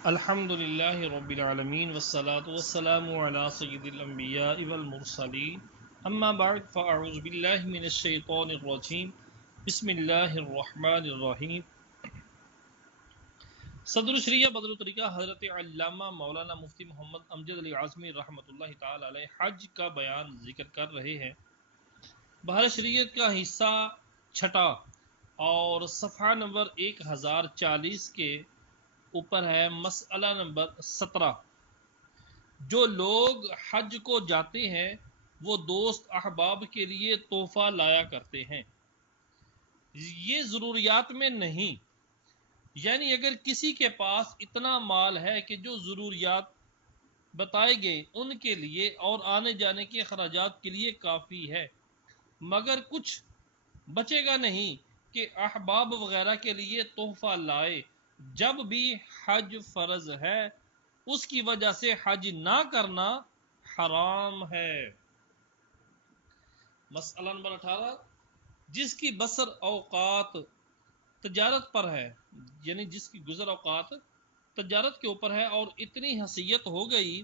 الحمدللہ رب العالمین والصلاة والسلام علی سید الانبیاء والمرسلین اما بعد فاعوذ باللہ من الشیطان الرجیم بسم اللہ الرحمن الرحیم۔ صدر الشریعہ بدر الطریقہ حضرت علامہ مولانا مفتی محمد امجد علی اعظمی رحمۃ اللہ تعالی علیہ حج کا بیان ذکر کر رہے ہیں۔ بہر شریعت کا حصہ چھٹا اور صفحہ نمبر 1040 کے اوپر ہے مسئلہ نمبر 17۔ جو لوگ حج کو جاتے ہیں وہ دوست احباب کے لیے تحفہ لایا کرتے ہیں، یہ ضروریات میں نہیں، یعنی اگر کسی کے پاس اتنا مال ہے کہ جو ضروریات بتائے گئے ان کے لیے اور آنے جانے کے اخراجات کے لیے کافی ہے، مگر کچھ بچے گا نہیں کہ احباب وغیرہ کے لیے تحفہ لائے، جب بھی حج فرض ہے اس کی وجہ سے حج نہ کرنا حرام ہے۔ مسئلہ نمبر 18۔ جس کی بسر اوقات تجارت پر ہے، یعنی جس کی گزر اوقات تجارت کے اوپر ہے اور اتنی حیثیت ہو گئی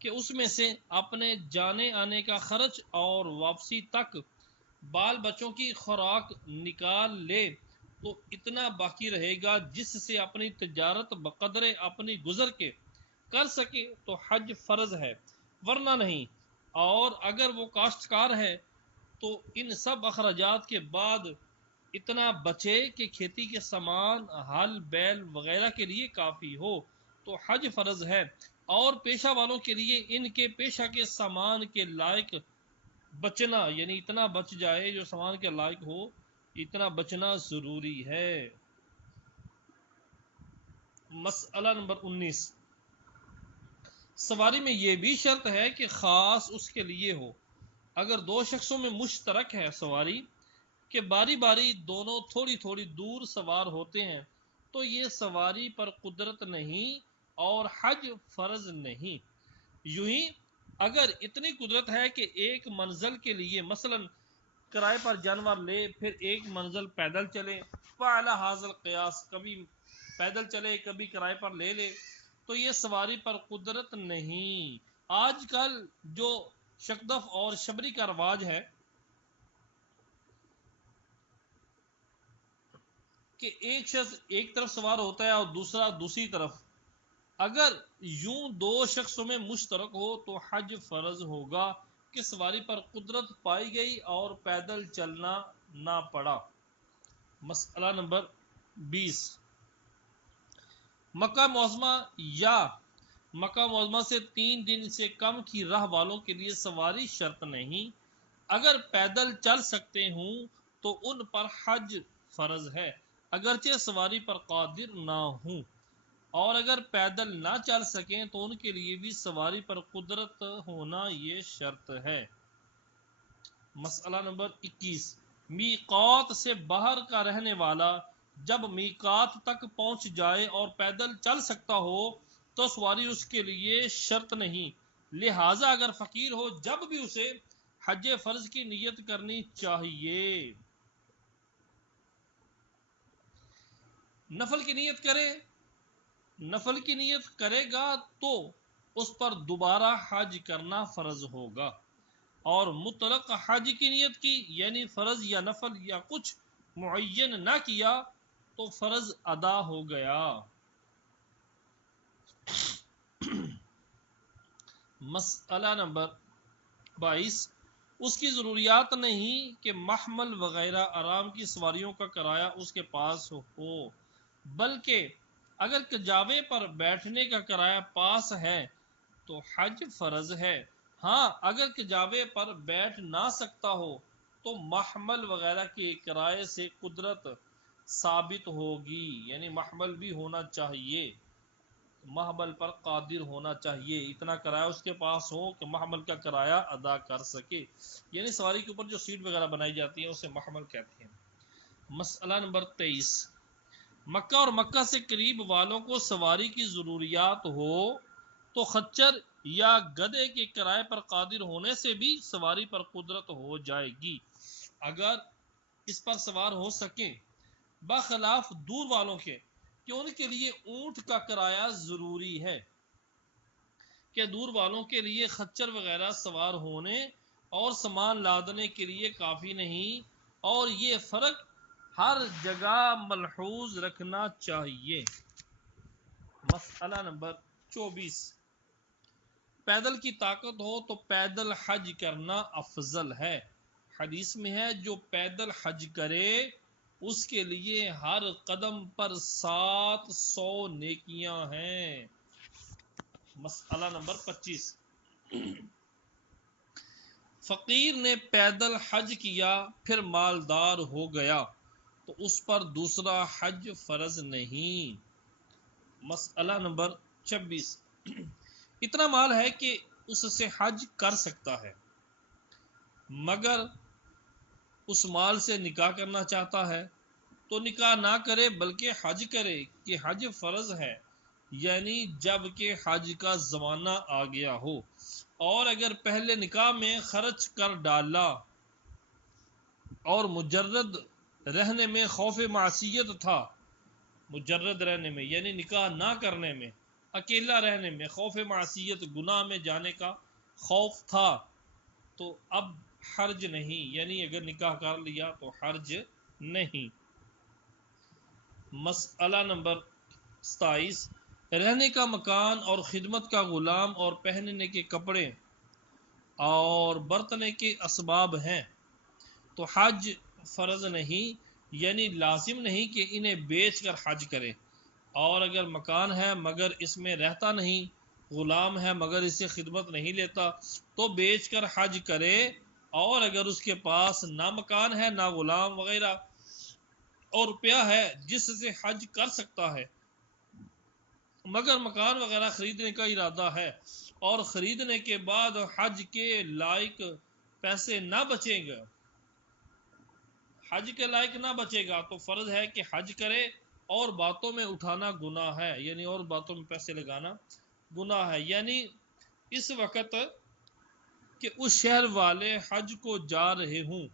کہ اس میں سے اپنے جانے آنے کا خرچ اور واپسی تک بال بچوں کی خوراک نکال لے تو اتنا باقی رہے گا جس سے اپنی تجارت بقدر اپنی گزر کے کر سکے تو حج فرض ہے، ورنہ نہیں۔ اور اگر وہ کاشتکار ہے تو ان سب اخراجات کے بعد اتنا بچے کہ کھیتی کے سامان ہل بیل وغیرہ کے لیے کافی ہو تو حج فرض ہے، اور پیشہ والوں کے لیے ان کے پیشہ کے سامان کے لائق بچنا، یعنی اتنا بچ جائے جو سامان کے لائق ہو، اتنا بچنا ضروری ہے۔ مسئلہ نمبر 19۔ سواری میں یہ بھی شرط ہے کہ خاص اس کے لیے ہو۔ اگر دو شخصوں میں مشترک ہے سواری کہ باری باری دونوں تھوڑی تھوڑی دور سوار ہوتے ہیں تو یہ سواری پر قدرت نہیں اور حج فرض نہیں۔ یوں ہی اگر اتنی قدرت ہے کہ ایک منزل کے لیے مثلا کرائے پر جانور لے پھر ایک منزل پیدل چلے، فعلی حاصل القیاس، کبھی پیدل چلے کبھی کرائے پر لے لے، تو یہ سواری پر قدرت نہیں۔ آج کل جو شکدف اور شبری کا رواج ہے کہ ایک شخص ایک طرف سوار ہوتا ہے اور دوسرا دوسری طرف، اگر یوں دو شخصوں میں مشترک ہو تو حج فرض ہوگا کہ سواری پر قدرت پائی گئی اور پیدل چلنا نہ پڑا۔ مسئلہ نمبر 20۔ مکہ معظمہ یا مکہ معظمہ سے 3 دن سے کم کی راہ والوں کے لیے سواری شرط نہیں، اگر پیدل چل سکتے ہوں تو ان پر حج فرض ہے اگرچہ سواری پر قادر نہ ہوں، اور اگر پیدل نہ چل سکیں تو ان کے لیے بھی سواری پر قدرت ہونا یہ شرط ہے۔ مسئلہ نمبر 21۔ میقات سے باہر کا رہنے والا جب میقات تک پہنچ جائے اور پیدل چل سکتا ہو تو سواری اس کے لیے شرط نہیں، لہٰذا اگر فقیر ہو جب بھی اسے حج فرض کی نیت کرنی چاہیے۔ نفل کی نیت کرے گا تو اس پر دوبارہ حج کرنا فرض ہوگا، اور مطلق حج کی نیت کی یعنی فرض یا نفل یا کچھ معین نہ کیا تو فرض ادا ہو گیا۔ مسئلہ نمبر 22۔ اس کی ضروریات نہیں کہ محمل وغیرہ آرام کی سواریوں کا کرایہ اس کے پاس ہو، بلکہ اگر کجاوے پر بیٹھنے کا کرایہ پاس ہے تو حج فرض ہے۔ ہاں اگر کجاوے پر بیٹھ نہ سکتا ہو تو محمل وغیرہ کے کرائے سے قدرت ثابت ہوگی، یعنی محمل بھی ہونا چاہیے، محمل پر قادر ہونا چاہیے، اتنا کرایہ اس کے پاس ہو کہ محمل کا کرایہ ادا کر سکے، یعنی سواری کے اوپر جو سیٹ وغیرہ بنائی جاتی ہیں اسے محمل کہتے ہیں۔ مسئلہ نمبر 23۔ مکہ اور مکہ سے قریب والوں کو سواری کی ضروریات ہو تو خچر یا گدھے کے کرائے پر قادر ہونے سے بھی سواری پر قدرت ہو جائے گی اگر اس پر سوار ہو سکیں، بخلاف دور والوں کے کہ ان کے لیے اونٹ کا کرایہ ضروری ہے، کہ دور والوں کے لیے خچر وغیرہ سوار ہونے اور سامان لادنے کے لیے کافی نہیں، اور یہ فرق ہر جگہ ملحوظ رکھنا چاہیے۔ مسئلہ نمبر 24، پیدل کی طاقت ہو تو پیدل حج کرنا افضل ہے۔ حدیث میں ہے جو پیدل حج کرے اس کے لیے ہر قدم پر 700 نیکیاں ہیں۔ مسئلہ نمبر 25، فقیر نے پیدل حج کیا پھر مالدار ہو گیا تو اس پر دوسرا حج فرض نہیں۔ مسئلہ نمبر 26، اتنا مال ہے کہ اس سے حج کر سکتا ہے مگر اس مال سے نکاح کرنا چاہتا ہے تو نکاح نہ کرے بلکہ حج کرے، کہ حج فرض ہے، یعنی جب کہ حج کا زمانہ آ گیا ہو، اور اگر پہلے نکاح میں خرچ کر ڈالا اور مجرد رہنے میں خوف معصیت تھا، مجرد رہنے میں یعنی نکاح نہ کرنے میں، اکیلا رہنے میں خوف معصیت گناہ میں جانے کا خوف تھا، تو اب حرج نہیں، یعنی اگر نکاح کر لیا تو حرج نہیں۔ مسئلہ نمبر 27، رہنے کا مکان اور خدمت کا غلام اور پہننے کے کپڑے اور برتنے کے اسباب ہیں تو حج فرض نہیں، یعنی لازم نہیں کہ انہیں بیچ کر حج کرے، اور اگر مکان ہے مگر اس میں رہتا نہیں، غلام ہے مگر اس سے خدمت نہیں لیتا تو بیچ کر حج کرے، اور اگر اس کے پاس نہ مکان ہے نہ غلام وغیرہ اور روپیہ ہے جس سے حج کر سکتا ہے مگر مکان وغیرہ خریدنے کا ارادہ ہے اور خریدنے کے بعد حج کے لائق پیسے نہ بچیں گا، حج کے لائق نہ بچے گا تو فرض ہے کہ حج کرے، اور باتوں میں اٹھانا گناہ ہے، یعنی اور باتوں میں پیسے لگانا گناہ ہے، یعنی اس وقت کہ اس شہر والے حج کو جا رہے ہوں،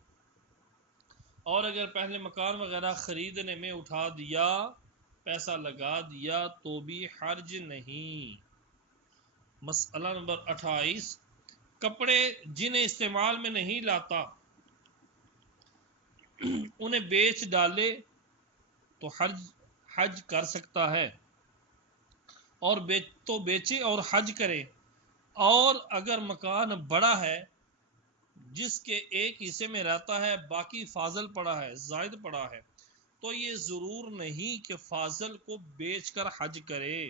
اور اگر پہلے مکان وغیرہ خریدنے میں اٹھا دیا، پیسہ لگا دیا تو بھی حرج نہیں۔ مسئلہ نمبر 28، کپڑے جنہیں استعمال میں نہیں لاتا انہیں بیچ ڈالے تو حج کر سکتا ہے، اور بیچے اور حج کرے، اور اگر مکان بڑا ہے جس کے ایک حصے میں رہتا ہے باقی فاضل پڑا ہے، زائد پڑا ہے، تو یہ ضرور نہیں کہ فاضل کو بیچ کر حج کرے۔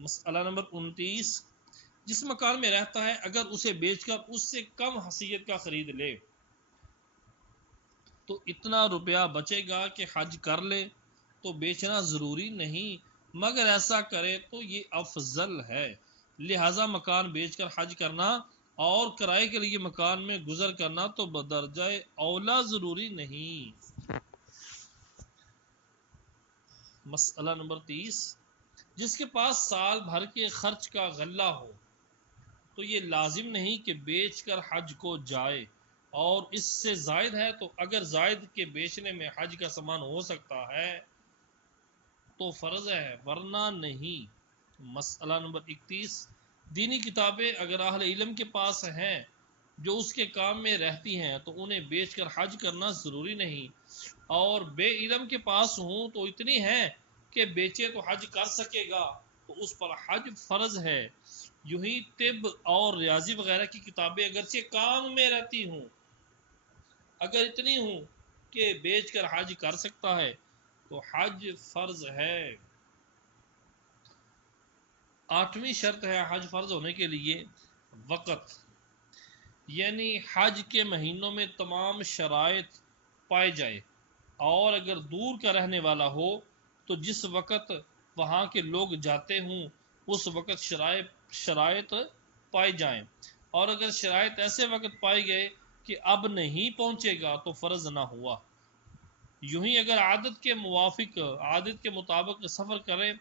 مسئلہ نمبر 29، جس مکان میں رہتا ہے اگر اسے بیچ کر اس سے کم حیثیت کا خرید لے تو اتنا روپیہ بچے گا کہ حج کر لے، تو بیچنا ضروری نہیں، مگر ایسا کرے تو یہ افضل ہے، لہذا مکان بیچ کر حج کرنا اور کرائے کے لیے مکان میں گزر کرنا تو بدرجہ اولا ضروری نہیں۔ مسئلہ نمبر 30، جس کے پاس سال بھر کے خرچ کا غلہ ہو تو یہ لازم نہیں کہ بیچ کر حج کو جائے، اور اس سے زائد ہے تو اگر زائد کے بیچنے میں حج کا سامان ہو سکتا ہے تو فرض ہے ورنہ نہیں۔ مسئلہ نمبر 31، دینی کتابیں اگر اہل علم کے پاس ہیں جو اس کے کام میں رہتی ہیں تو انہیں بیچ کر حج کرنا ضروری نہیں، اور بے علم کے پاس ہوں تو اتنی ہیں کہ بیچے تو حج کر سکے گا تو اس پر حج فرض ہے۔ یوں ہی طب اور ریاضی وغیرہ کی کتابیں اگرچہ کام میں رہتی ہوں، اگر اتنی ہوں کہ بیچ کر حج کر سکتا ہے تو حج فرض ہے۔ 8ویں شرط ہے حج فرض ہونے کے لیے وقت، یعنی حج کے مہینوں میں تمام شرائط پائے جائے، اور اگر دور کا رہنے والا ہو تو جس وقت وہاں کے لوگ جاتے ہوں اس وقت شرائط پائی جائیں، اور اگر شرائط ایسے وقت پائے گئے کہ اب نہیں پہنچے گا تو فرض نہ ہوا۔ یوں ہی اگر عادت کے مطابق سفر کرے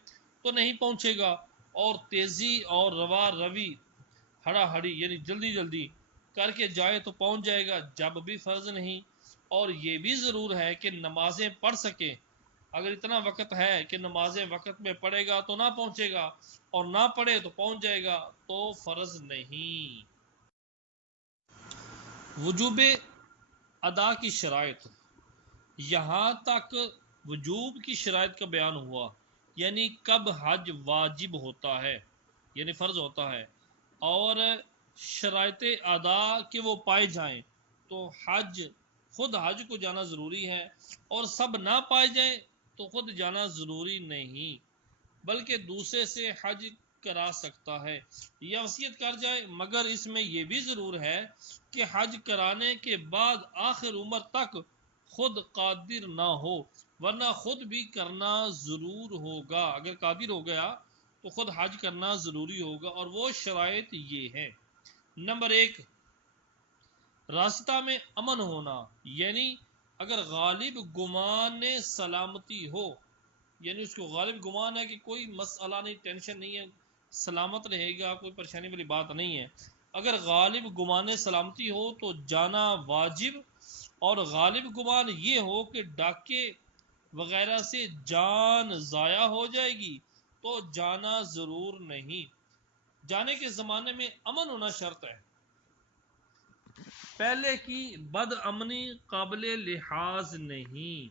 تو نہیں پہنچے گا، اور تیزی اور روا روی ہڑا ہڑی یعنی جلدی جلدی کر کے جائے تو پہنچ جائے گا، جب بھی فرض نہیں۔ اور یہ بھی ضرور ہے کہ نمازیں پڑھ سکے. اگر اتنا وقت ہے کہ نمازیں وقت میں پڑھے گا تو نہ پہنچے گا، اور نہ پڑھے تو پہنچ جائے گا، تو فرض نہیں. وجوب ادا کی شرائط. یہاں تک وجوب کی شرائط کا بیان ہوا، یعنی کب حج واجب ہوتا ہے، یعنی فرض ہوتا ہے، اور شرائط ادا کہ وہ پائے جائیں. تو خود حج کو جانا ضروری ہے، اور سب نہ پائے جائیں تو خود جانا ضروری نہیں، بلکہ دوسرے سے حج کرا سکتا ہے یا وصیت کر جائے. مگر اس میں یہ بھی ضرور ہے کہ حج کرانے کے بعد آخر عمر تک خود قادر نہ ہو، ورنہ خود بھی کرنا ضرور ہوگا. اگر قادر ہو گیا تو خود حج کرنا ضروری ہوگا، اور وہ شرائط یہ ہیں. نمبر 1، راستہ میں امن ہونا، یعنی اگر غالب گمان سلامتی ہو، یعنی اس کو غالب گمان ہے کہ کوئی مسئلہ نہیں، ٹینشن نہیں ہے، سلامت رہے گا، کوئی پریشانی والی بات نہیں ہے. اگر غالب گمان سلامتی ہو تو جانا واجب، اور غالب گمان یہ ہو کہ ڈاکے وغیرہ سے جان ضائع ہو جائے گی تو جانا ضرور نہیں. جانے کے زمانے میں امن ہونا شرط ہے. پہلے کی بد امنی قابل لحاظ نہیں.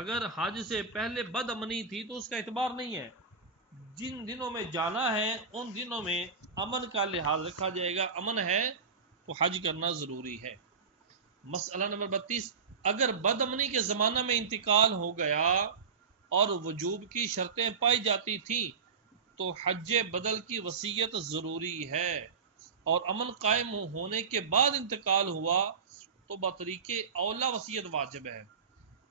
اگر حج سے پہلے بد امنی تھی تو اس کا اعتبار نہیں ہے. جن دنوں میں جانا ہے ان دنوں میں امن کا لحاظ رکھا جائے گا. امن ہے تو حج کرنا ضروری ہے. مسئلہ نمبر 32، اگر بد امنی کے زمانہ میں انتقال ہو گیا اور وجوب کی شرطیں پائی جاتی تھی تو حج بدل کی وصیت ضروری ہے، اور امن قائم ہونے کے بعد انتقال ہوا تو بطریق اولا وصیت واجب ہے.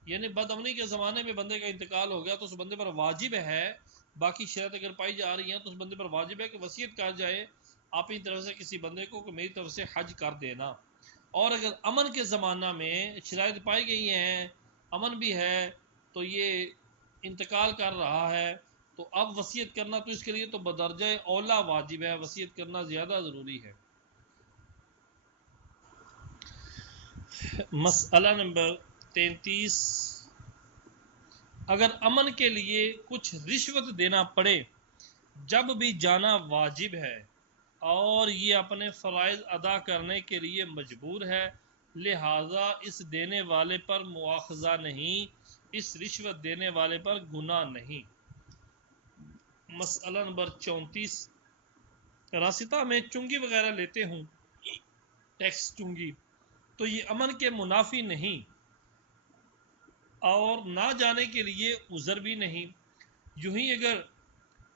یعنی بد امنی کے زمانے میں بندے کا انتقال ہو گیا تو اس بندے پر واجب ہے، باقی شرط اگر پائی جا رہی ہیں تو اس بندے پر واجب ہے کہ وصیت کر جائے اپنی طرف سے کسی بندے کو کہ میری طرف سے حج کر دینا. اور اگر امن کے زمانہ میں شرائط پائی گئی ہیں، امن بھی ہے، تو یہ انتقال کر رہا ہے، تو اب وصیت کرنا تو اس کے لیے تو بدرجہ اولا واجب ہے، وصیت کرنا زیادہ ضروری ہے. مسئلہ نمبر 33، اگر امن کے لیے کچھ رشوت دینا پڑے جب بھی جانا واجب ہے اور یہ اپنے فرائض ادا کرنے کے لیے مجبور ہے، لہذا اس دینے والے پر مواخذہ نہیں، اس رشوت دینے والے پر گناہ نہیں. مسئلہ نمبر 34، راستہ میں چنگی وغیرہ لیتے ہوں، ٹیکس چنگی، تو یہ امن کے منافی نہیں اور نہ جانے کے لیے عذر بھی نہیں. یوں ہی اگر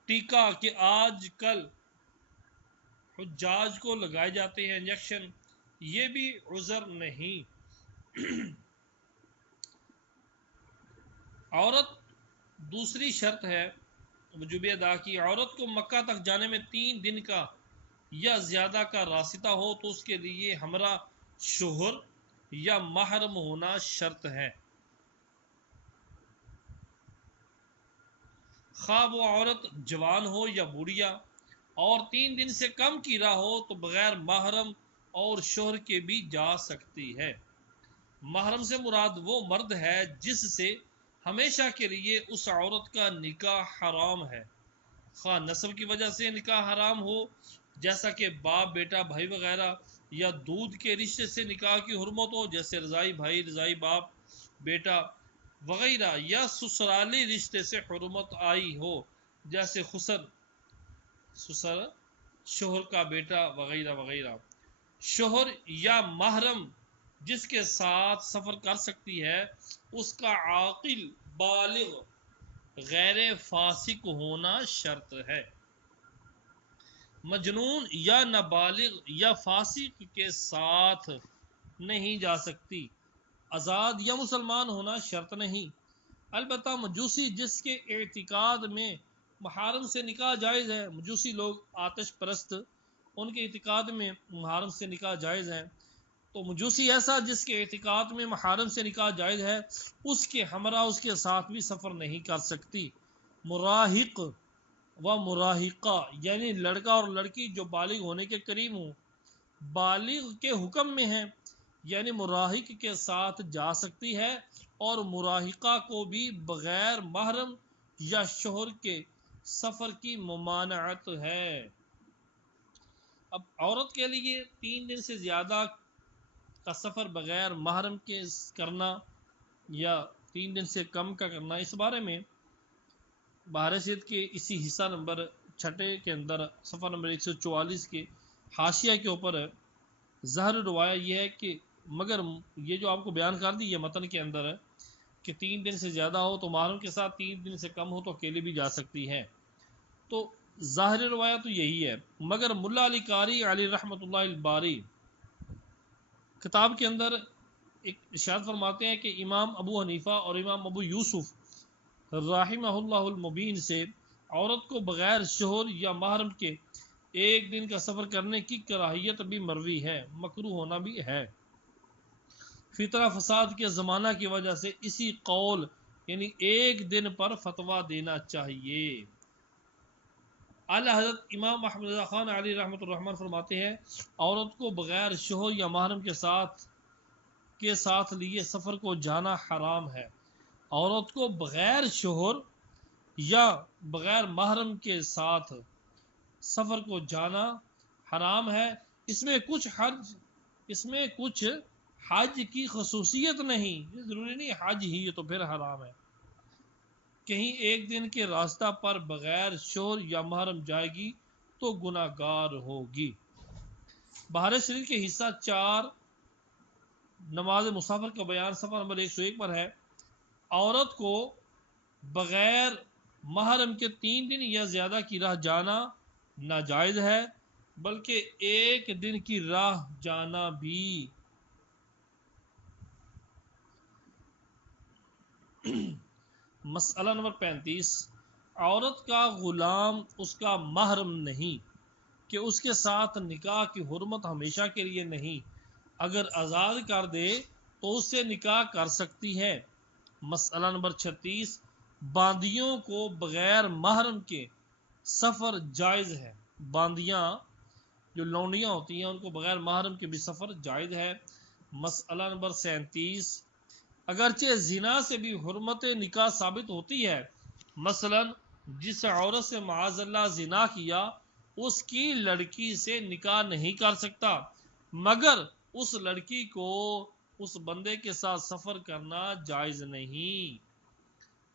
ٹیکہ کہ آج کل حجاج کو لگائے جاتے ہیں انجیکشن، یہ بھی عذر نہیں. عورت دوسری شرط ہے وجوب ادا کی. عورت کو مکہ تک جانے میں 3 دن کا یا زیادہ کا راستہ ہو تو اس کے لیے ہمراہ شوہر یا محرم ہونا شرط ہے. خواہ وہ عورت جوان ہو یا بوڑھیا، اور 3 دن سے کم کی راہ ہو تو بغیر محرم اور شوہر کے بھی جا سکتی ہے. محرم سے مراد وہ مرد ہے جس سے ہمیشہ کے لیے اس عورت کا نکاح حرام ہے، خواہ نسب کی وجہ سے نکاح حرام ہو جیسا کہ باپ بیٹا بھائی وغیرہ، یا دودھ کے رشتے سے نکاح کی حرمت ہو جیسے رضائی بھائی رضائی باپ بیٹا وغیرہ، یا سسرالی رشتے سے حرمت آئی ہو جیسے سسر شوہر کا بیٹا وغیرہ وغیرہ. شوہر یا محرم جس کے ساتھ سفر کر سکتی ہے اس کا عاقل بالغ غیر فاسق ہونا شرط ہے. مجنون یا نابالغ یا فاسق کے ساتھ نہیں جا سکتی. آزاد یا مسلمان ہونا شرط نہیں. البتہ مجوسی جس کے اعتقاد میں محارم سے نکاح جائز ہے، مجوسی لوگ آتش پرست، ان کے اعتقاد میں محارم سے نکاح جائز ہے، تو مجوسی ایسا جس کے اعتقاد میں محارم سے نکاح جائز ہے اس کے ہمراہ اس کے ساتھ بھی سفر نہیں کر سکتی. مراہق و مراہقہ یعنی لڑکا اور لڑکی جو بالغ ہونے کے قریب ہوں، بالغ کے حکم میں ہیں یعنی مراہق کے ساتھ جا سکتی ہے، اور مراہقہ کو بھی بغیر محرم یا شوہر کے سفر کی ممانعت ہے۔ اب عورت کے لیے 3 دن سے زیادہ کا سفر بغیر محرم کے کرنا یا 3 دن سے کم کا کرنا، اس بارے میں بحرثیت کے اسی حصہ نمبر 6 کے اندر صفحہ نمبر 144 کے حاشیہ کے اوپر ظاہر روایہ یہ ہے کہ مگر یہ جو آپ کو بیان کر دی یہ متن کے اندر ہے کہ 3 دن سے زیادہ ہو تو محرم کے ساتھ، 3 دن سے کم ہو تو اکیلے بھی جا سکتی ہے، تو ظاہر روایہ تو یہی ہے۔ مگر ملا علی قاری علی رحمۃ اللہ الباری کتاب کے اندر ایک ارشاد فرماتے ہیں کہ امام ابو حنیفہ اور امام ابو یوسف رحمہ اللہ المبین سے عورت کو بغیر شوہر یا محرم کے 1 دن کا سفر کرنے کی کراہیت بھی مروی ہے، مکروہ ہونا بھی ہے۔ فطرہ فساد کے زمانہ کی وجہ سے اسی قول یعنی 1 دن پر فتویٰ دینا چاہیے۔ اعلی حضرت امام احمد رضا خان علی رحمۃ الرحمن فرماتے ہیں عورت کو بغیر شوہر یا محرم کے ساتھ لیے سفر کو جانا حرام ہے۔ عورت کو بغیر شوہر یا بغیر محرم کے ساتھ سفر کو جانا حرام ہے۔ اس میں کچھ حج کی خصوصیت نہیں، یہ ضروری نہیں حج ہی تو پھر حرام ہے۔ کہیں 1 دن کے راستہ پر بغیر شوہر یا محرم جائے گی تو گناہ گار ہوگی۔ بحر شریف کے حصہ 4 نماز مسافر کا بیان صفحہ نمبر 101 پر ہے۔ عورت کو بغیر محرم کے 3 دن یا زیادہ کی راہ جانا ناجائز ہے، بلکہ 1 دن کی راہ جانا بھی۔ مسئلہ نمبر 35، عورت کا غلام اس کا محرم نہیں کہ اس کے ساتھ نکاح کی حرمت ہمیشہ کے لیے نہیں، اگر آزاد کر دے تو اس سے نکاح کر سکتی ہے۔ مسئلہ نمبر 36، باندیوں کو بغیر محرم کے سفر جائز ہے۔ باندیاں جو لونڈیاں ہوتی ہیں ان کو بغیر محرم کے بھی سفر جائز ہے۔ مسئلہ نمبر 37، اگرچہ زنا سے بھی حرمت نکاح ثابت ہوتی ہے، مثلا جس عورت سے معاذ اللہ زنا کیا اس کی لڑکی سے نکاح نہیں کر سکتا، مگر اس لڑکی کو اس بندے کے ساتھ سفر کرنا جائز نہیں۔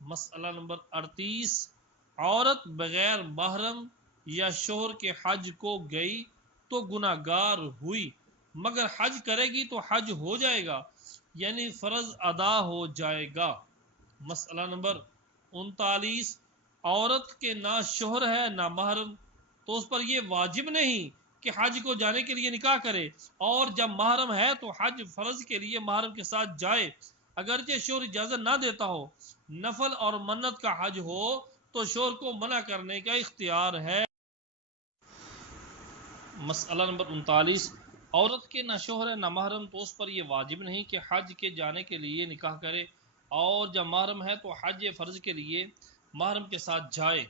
مسئلہ نمبر 38، عورت بغیر محرم یا شوہر کے حج کو گئی تو گناہ گار ہوئی، مگر حج کرے گی تو حج ہو جائے گا، یعنی فرض ادا ہو جائے گا۔ مسئلہ نمبر 39، عورت کے نہ شوہر ہے نہ محرم تو اس پر یہ واجب نہیں کہ حج کو جانے کے لیے نکاح کرے، اور جب محرم ہے تو حج فرض کے لیے محرم کے ساتھ جائے، اگرچہ شوہر اجازت نہ دیتا ہو۔ نفل اور منت کا حج ہو تو شوہر کو منع کرنے کا اختیار ہے۔ مسئلہ نمبر 39، عورت کے نہ شوہر ہے نہ محرم تو اس پر یہ واجب نہیں کہ حج کے جانے کے لیے نکاح کرے، اور جب محرم ہے تو حج فرض کے لیے محرم کے ساتھ جائے،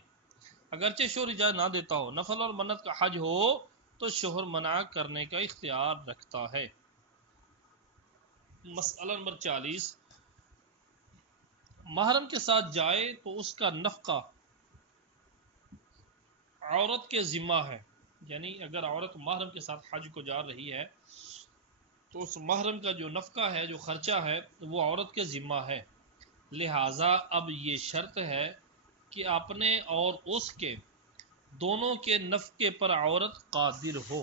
اگرچہ شوہر اجازت نہ دیتا ہو۔ نفل اور منت کا حج ہو تو شوہر منع کرنے کا اختیار رکھتا ہے۔ مسئلہ نمبر 40، محرم کے ساتھ جائے تو اس کا نفقہ عورت کے ذمہ ہے، یعنی اگر عورت محرم کے ساتھ حج کو جا رہی ہے تو اس محرم کا جو نفقہ ہے، جو خرچہ ہے، وہ عورت کے ذمہ ہے، لہٰذا اب یہ شرط ہے کہ اپنے اور اس کے دونوں کے نفقے پر عورت قادر ہو۔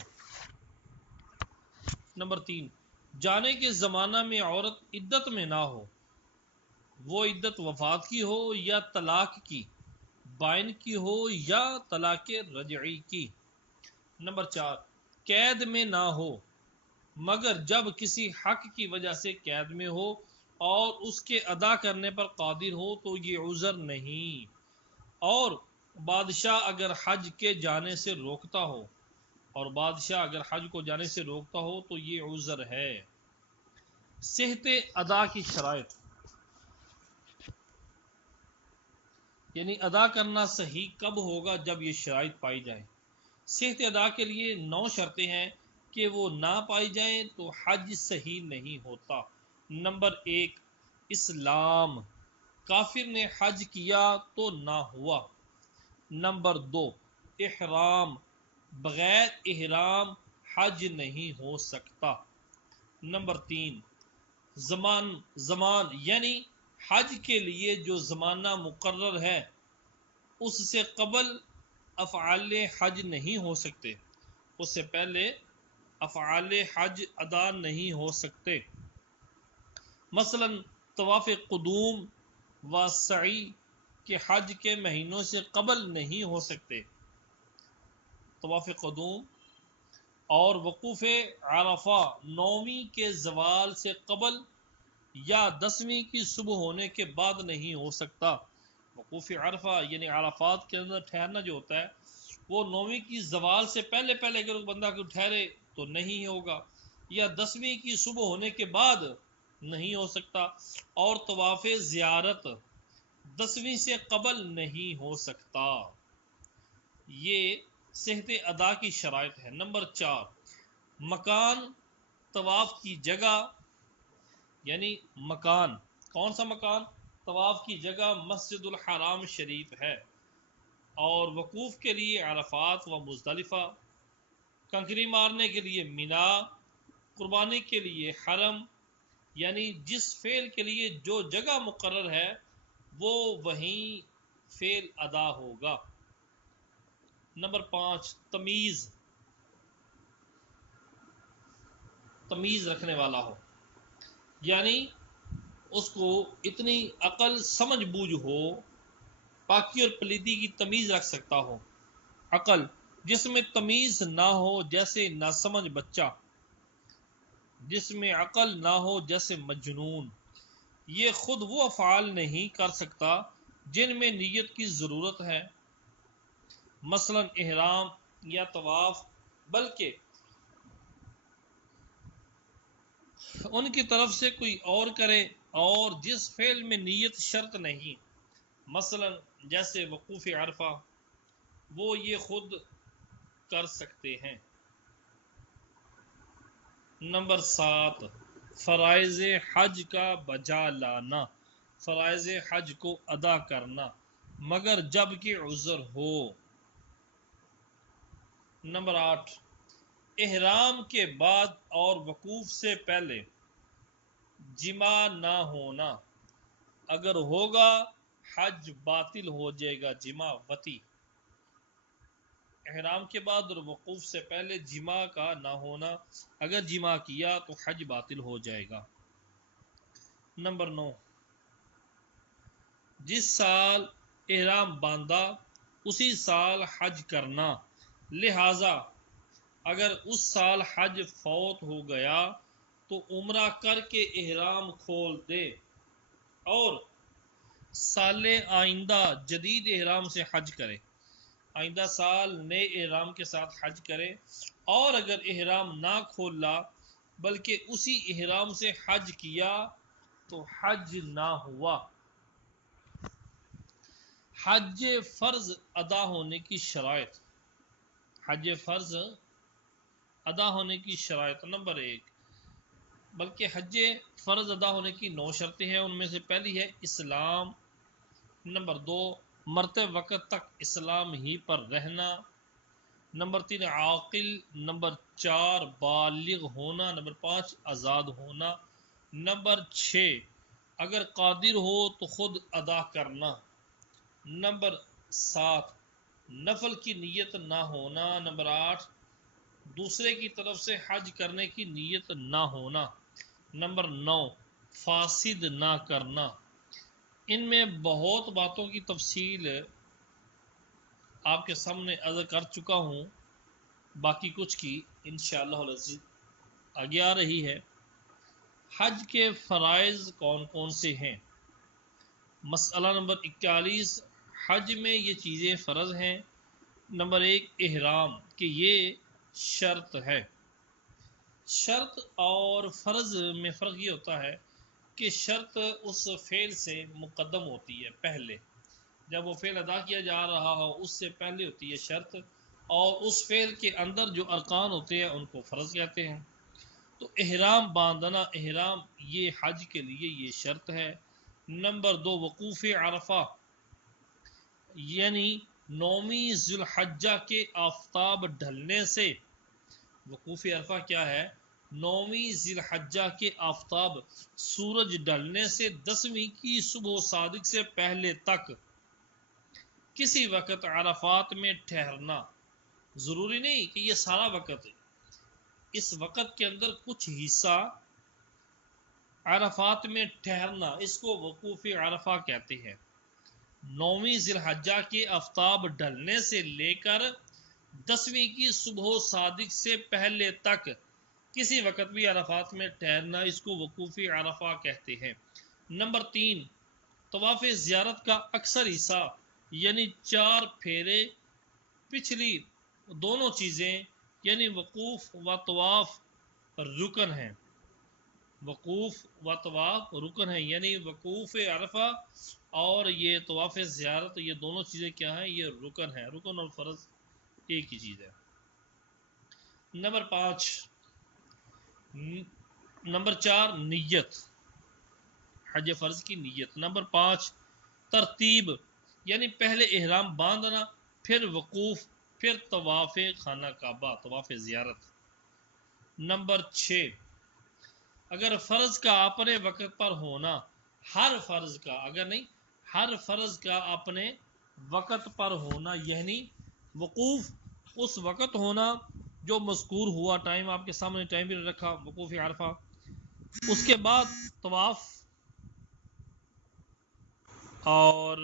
نمبر 3، جانے کے زمانہ میں عورت عدت میں نہ ہو، وہ عدت وفات کی ہو یا طلاق کی، بائن کی ہو یا طلاق رجعی کی۔ نمبر 4، قید میں نہ ہو، مگر جب کسی حق کی وجہ سے قید میں ہو اور اس کے ادا کرنے پر قادر ہو تو یہ عذر نہیں، اور بادشاہ اگر حج کے جانے سے روکتا ہو تو یہ عذر ہے۔ صحت ادا کی شرائط، یعنی ادا کرنا صحیح کب ہوگا؟ جب یہ شرائط پائی جائیں۔ صحت ادا کے لیے 9 شرطیں ہیں کہ وہ نہ پائی جائیں تو حج صحیح نہیں ہوتا۔ نمبر 1 اسلام، کافر نے حج کیا تو نہ ہوا۔ نمبر 2 احرام، بغیر احرام حج نہیں ہو سکتا۔ نمبر 3 زمان یعنی حج کے لیے جو زمانہ مقرر ہے اس سے قبل افعال حج نہیں ہو سکتے، اس سے پہلے افعال حج ادا نہیں ہو سکتے۔ مثلا طواف قدوم و سعی کے حج کے مہینوں سے قبل نہیں ہو سکتے۔ طواف قدوم اور وقوف عرفہ 9ویں کے زوال سے قبل یا 10ویں کی صبح ہونے کے بعد نہیں ہو سکتا۔ وقوف عرفہ یعنی عرفات کے اندر ٹھہرنا جو ہوتا ہے وہ 9ویں کی زوال سے پہلے اگر بندہ کو ٹھہرے تو نہیں ہوگا، یا 10ویں کی صبح ہونے کے بعد نہیں ہو سکتا، اور طواف زیارت 10ویں سے قبل نہیں ہو سکتا۔ یہ صحت ادا کی شرائط ہے۔ نمبر 4 مکان، طواف کی جگہ یعنی مکان، کون سا مکان؟ طواف کی جگہ مسجد الحرام شریف ہے، اور وقوف کے لیے عرفات و مزدلفہ، کنکری مارنے کے لیے مینا، قربانی کے لیے حرم، یعنی جس فعل کے لیے جو جگہ مقرر ہے وہ وہیں فعل ادا ہوگا۔ نمبر 5 تمیز رکھنے والا ہو، یعنی اس کو اتنی عقل سمجھ بوجھ ہو، پاکی اور پلیدی کی تمیز رکھ سکتا ہو۔ عقل، جس میں تمیز نہ ہو جیسے ناسمجھ بچہ، جس میں عقل نہ ہو جیسے مجنون، یہ خود وہ افعال نہیں کر سکتا جن میں نیت کی ضرورت ہے، مثلا احرام یا طواف، بلکہ ان کی طرف سے کوئی اور کرے، اور جس فعل میں نیت شرط نہیں، مثلا جیسے وقوف عرفہ، وہ یہ خود کر سکتے ہیں۔ نمبر 7 فرائض حج کا بجا لانا، فرائض حج کو ادا کرنا مگر جب کہ عذر ہو۔ نمبر 8 احرام کے بعد اور وقوف سے پہلے جمع نہ ہونا، اگر ہوگا حج باطل ہو جائے گا، جمع وتی۔ احرام کے بعد اور وقوف سے پہلے جمع کا نہ ہونا، اگر جمع کیا تو حج باطل ہو جائے گا۔ نمبر 9 جس سال احرام باندھا اسی سال حج کرنا، لہذا اگر اس سال حج فوت ہو گیا تو عمرہ کر کے احرام کھول دے اور سال آئندہ جدید احرام سے حج کرے، آئندہ سال نئے احرام کے ساتھ حج کرے، اور اگر احرام نہ کھولا بلکہ اسی احرام سے حج کیا تو حج نہ ہوا۔ حج فرض ادا ہونے کی شرائط، حج فرض ادا ہونے کی شرائط۔ نمبر 1 بلکہ حج فرض ادا ہونے کی 9 شرطیں ہیں، ان میں سے پہلی ہے اسلام۔ نمبر 2 مرتے وقت تک اسلام ہی پر رہنا۔ نمبر 3 عاقل۔ نمبر 4 بالغ ہونا۔ نمبر 5 آزاد ہونا۔ نمبر 6 اگر قادر ہو تو خود ادا کرنا۔ نمبر 7 نفل کی نیت نہ ہونا۔ نمبر 8 دوسرے کی طرف سے حج کرنے کی نیت نہ ہونا۔ نمبر 9 فاسد نہ کرنا۔ ان میں بہت باتوں کی تفصیل آپ کے سامنے عرض کر چکا ہوں، باقی کچھ کی انشاءاللہ العزیز آگے آ رہی ہے۔ حج کے فرائض کون کون سے ہیں؟ مسئلہ نمبر 41 حج میں یہ چیزیں فرض ہیں۔ نمبر 1 احرام، کہ یہ شرط ہے۔ شرط اور فرض میں فرق یہ ہوتا ہے کہ شرط اس فعل سے مقدم ہوتی ہے، پہلے جب وہ فعل ادا کیا جا رہا ہو اس سے پہلے ہوتی ہے شرط، اور اس فعل کے اندر جو ارکان ہوتے ہیں ان کو فرض کہتے ہیں۔ تو احرام باندھنا، احرام یہ حج کے لیے یہ شرط ہے۔ نمبر 2، وقوف عرفہ، یعنی 9ویں ذی الحجہ کے آفتاب ڈھلنے سے، وقوف عرفہ کیا ہے؟ 9ویں ذی الحجہ کے آفتاب سورج ڈھلنے سے 10ویں کی صبح صادق سے پہلے تک کسی وقت عرفات میں ٹھہرنا، ضروری نہیں کہ یہ سارا وقت ہے، اس وقت کے اندر کچھ حصہ عرفات میں ٹھہرنا، اس کو وقوف عرفہ کہتے ہیں۔ 9ویں ذی الحجہ کے آفتاب ڈھلنے سے لے کر 10ویں کی صبح صادق سے پہلے تک کسی وقت بھی عرفات میں ٹھہرنا، اس کو وقوف عرفہ کہتے ہیں۔ نمبر 3، طواف زیارت کا اکثر حصہ، یعنی 4 پھیرے، پچھلی دونوں چیزیں یعنی وقوف و طواف رکن ہیں، وقوف و طواف رکن ہیں، یعنی وقوف عرفہ اور یہ طواف زیارت، یہ دونوں چیزیں کیا ہیں؟ یہ رکن ہیں، رکن اور فرض ایک ہی چیز ہے۔ نمبر 4 نیت، حج فرض کی نیت۔ نمبر 5 ترتیب، یعنی پہلے احرام باندھنا، پھر وقوف، پھر طواف خانہ کعبہ، طواف زیارت۔ نمبر 6 اگر فرض کا اپنے وقت پر ہونا، ہر فرض کا، اگر نہیں ہر فرض کا اپنے وقت پر ہونا، یعنی وقوف اس وقت ہونا جو مذکور ہوا، ٹائم آپ کے سامنے ٹائم بھی رکھا، وقوف عرفہ، اس کے بعد طواف، اور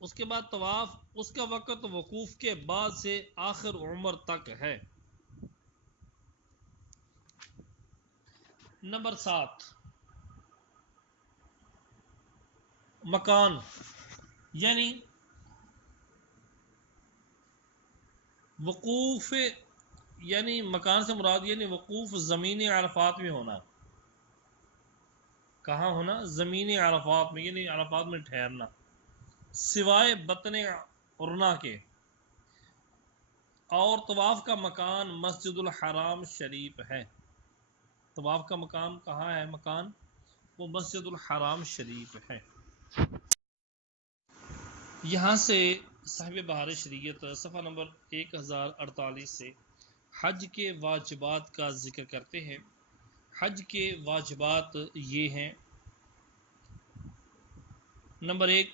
اس کے بعد طواف، اس کا وقت وقوف کے بعد سے آخر عمر تک ہے۔ نمبر 7 مکان، یعنی وقوف، یعنی مکان سے مراد یعنی وقوف زمین عرفات میں ہونا۔ کہاں ہونا؟ زمین عرفات میں، یعنی عرفات میں ٹھہرنا، سوائے بطن عرنا کے۔ اور طواف کا مکان مسجد الحرام شریف ہے، طواف کا مقام کہاں ہے؟ مکان وہ مسجد الحرام شریف ہے۔ یہاں سے صاحب بہار شریعت صفحہ نمبر 1048 سے حج کے واجبات کا ذکر کرتے ہیں۔ حج کے واجبات یہ ہیں: نمبر 1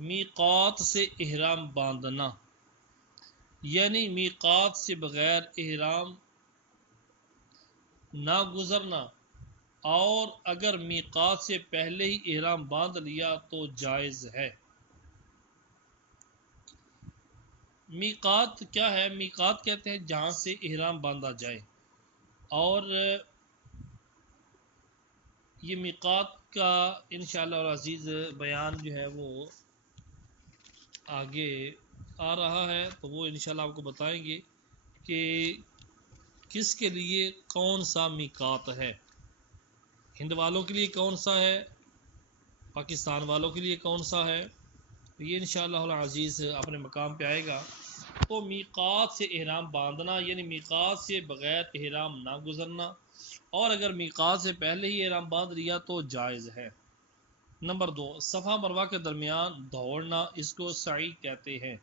میقات سے احرام باندھنا، یعنی میقات سے بغیر احرام نہ گزرنا، اور اگر میقات سے پہلے ہی احرام باندھ لیا تو جائز ہے۔ میقات کیا ہے؟ میقات کہتے ہیں جہاں سے احرام باندھا جائے، اور یہ میقات کا انشاءاللہ العزیز بیان جو ہے وہ آگے آ رہا ہے، تو وہ انشاءاللہ آپ کو بتائیں گے کہ کس کے لیے کون سا میقات ہے، ہند والوں کے لیے کون سا ہے، پاکستان والوں کے لیے کون سا ہے، یہ انشاءاللہ العزیز اپنے مقام پہ آئے گا۔ تو میقات سے احرام باندھنا، یعنی میقات سے بغیر احرام نہ گزرنا، اور اگر میقات سے پہلے ہی احرام باندھ لیا تو جائز ہے۔ نمبر 2 صفا مروہ کے درمیان دوڑنا، اس کو سعی کہتے ہیں۔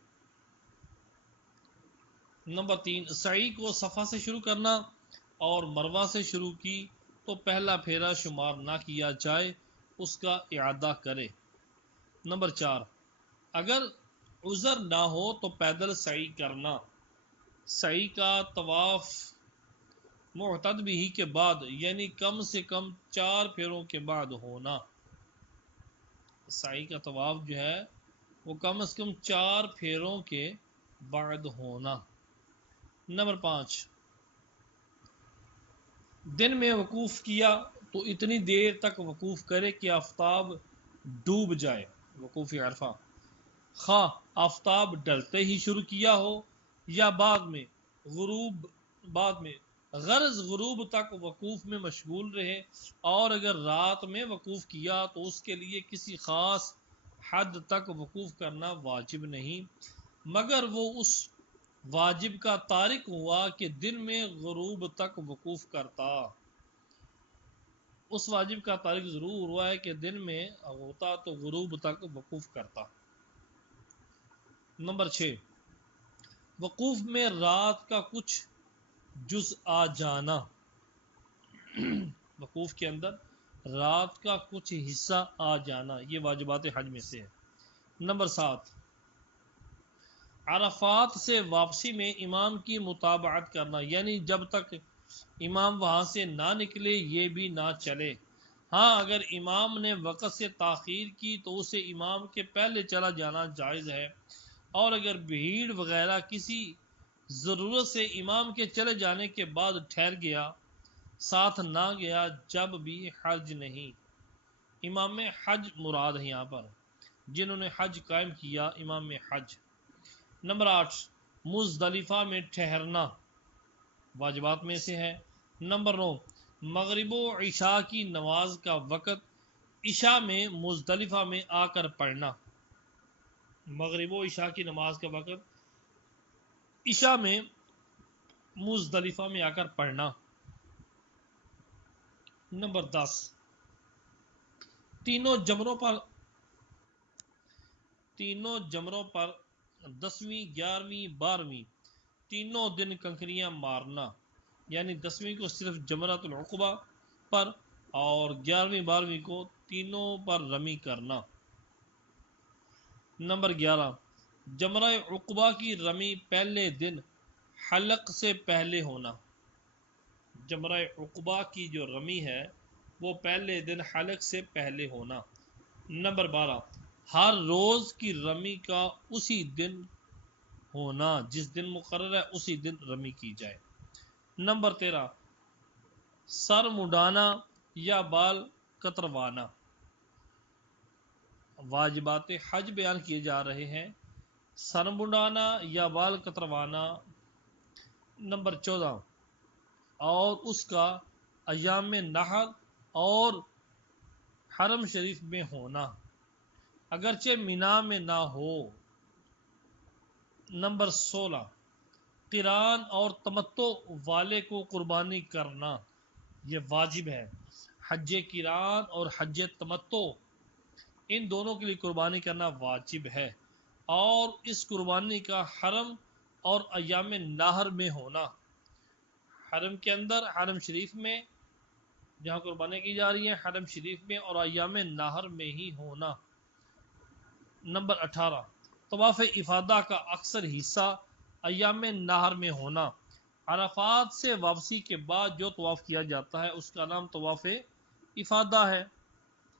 نمبر 3 سعی کو صفا سے شروع کرنا اور مروہ سے شروع کی تو پہلا پھیرا شمار نہ کیا جائے، اس کا اعادہ کرے۔ نمبر 4 اگر عذر نہ ہو تو پیدل سعی کرنا، سعی کا طواف معتدبی کے بعد، یعنی کم سے کم 4 پھیروں کے بعد ہونا، سعی کا طواف جو ہے وہ کم از کم 4 پھیروں کے بعد ہونا۔ نمبر 5 دن میں وقوف کیا تو اتنی دیر تک وقوف کرے کہ آفتاب ڈوب جائے، وقوف عرفہ، خواہ آفتاب ڈلتے ہی شروع کیا ہو یا بعد میں، غرض غروب تک وقوف میں مشغول رہے، اور اگر رات میں وقوف کیا تو اس کے لیے کسی خاص حد تک وقوف کرنا واجب نہیں، مگر وہ اس واجب کا تارک ہوا کہ دن میں غروب تک وقوف کرتا۔ اس واجب کا تارک ضرور ہوا ہے کہ دن میں ہوتا تو غروب تک وقوف کرتا۔ نمبر 6، وقوف میں رات کا کچھ جز آ جانا۔ وقوف کے اندر رات کا کچھ حصہ آ جانا، یہ واجبات حج میں سے ہے۔ نمبر 7، عرفات سے واپسی میں امام کی متابعت کرنا، یعنی جب تک امام وہاں سے نہ نکلے یہ بھی نہ چلے۔ ہاں اگر امام نے وقت سے تاخیر کی تو اسے امام کے پہلے چلا جانا جائز ہے، اور اگر بھیڑ وغیرہ کسی ضرورت سے امام کے چلے جانے کے بعد ٹھہر گیا، ساتھ نہ گیا، جب بھی حج نہیں۔ امام حج مراد ہے یہاں پر، جنہوں نے حج قائم کیا، امام حج۔ نمبر 8، مزدلفہ میں ٹھہرنا واجبات میں سے ہے۔ نمبر 9، مغرب و عشاء کی نماز کا وقت عشاء میں مزدلفہ میں آ کر پڑھنا۔ مغرب و عشاء کی نماز کا وقت عشاء میں مزدلفہ میں آ کر پڑھنا۔ نمبر 10، تینوں جمروں پر 10ویں، 11ویں، 12ویں تینوں دن کنکریاں مارنا، یعنی 10ویں کو صرف جمرۃ العقبہ پر اور 11ویں 12ویں کو تینوں پر رمی کرنا۔ نمبر 11، جمرہ عقبہ کی رمی پہلے دن حلق سے پہلے ہونا۔ جمرہ عقبہ کی جو رمی ہے وہ پہلے دن حلق سے پہلے ہونا۔ نمبر 12، ہر روز کی رمی کا اسی دن ہونا، جس دن مقرر ہے اسی دن رمی کی جائے۔ نمبر 13، سر مڈانا یا بال کتروانا۔ واجبات حج بیان کیے جا رہے ہیں، سر مڈانا یا بال کتروانا۔ نمبر 14، اور اس کا ایام نحر اور حرم شریف میں ہونا، اگرچہ مینا میں نہ ہو۔ نمبر 16، قران اور تمتع والے کو قربانی کرنا، یہ واجب ہے۔ حج قران اور حج تمتع ان دونوں کے لیے قربانی کرنا واجب ہے، اور اس قربانی کا حرم اور ایام نحر میں ہونا، حرم کے اندر، حرم شریف میں جہاں قربانی کی جا رہی ہے، حرم شریف میں اور ایام نحر میں ہی ہونا۔ نمبر 18، طواف افادہ کا اکثر حصہ ایام نحر میں ہونا۔ عرفات سے واپسی کے بعد جو طواف کیا جاتا ہے اس کا نام طواف افادہ ہے،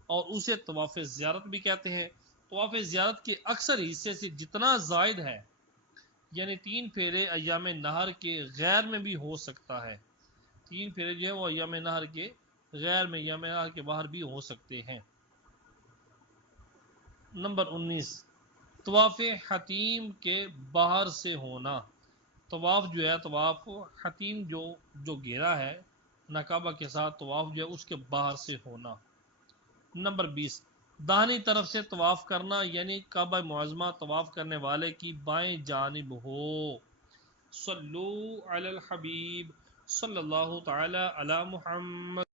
اور اسے طواف زیارت بھی کہتے ہیں۔ طواف زیارت کے اکثر حصے سے جتنا زائد ہے، یعنی 3 پھیرے ایام نحر کے غیر میں بھی ہو سکتا ہے۔ 3 پھیرے جو ہے وہ ایام نحر کے غیر میں، ایام نحر کے باہر بھی ہو سکتے ہیں۔ نمبر 19، طواف حتیم کے باہر سے ہونا۔ طواف جو ہے، طواف حتیم جو گھیرا ہے کعبہ کے ساتھ، طواف جو ہے اس کے باہر سے ہونا۔ نمبر 20، داہنی طرف سے طواف کرنا، یعنی کعبہ معظمہ طواف کرنے والے کی بائیں جانب ہو۔ صلو علی الحبیب صلی اللہ تعالی علی محمد۔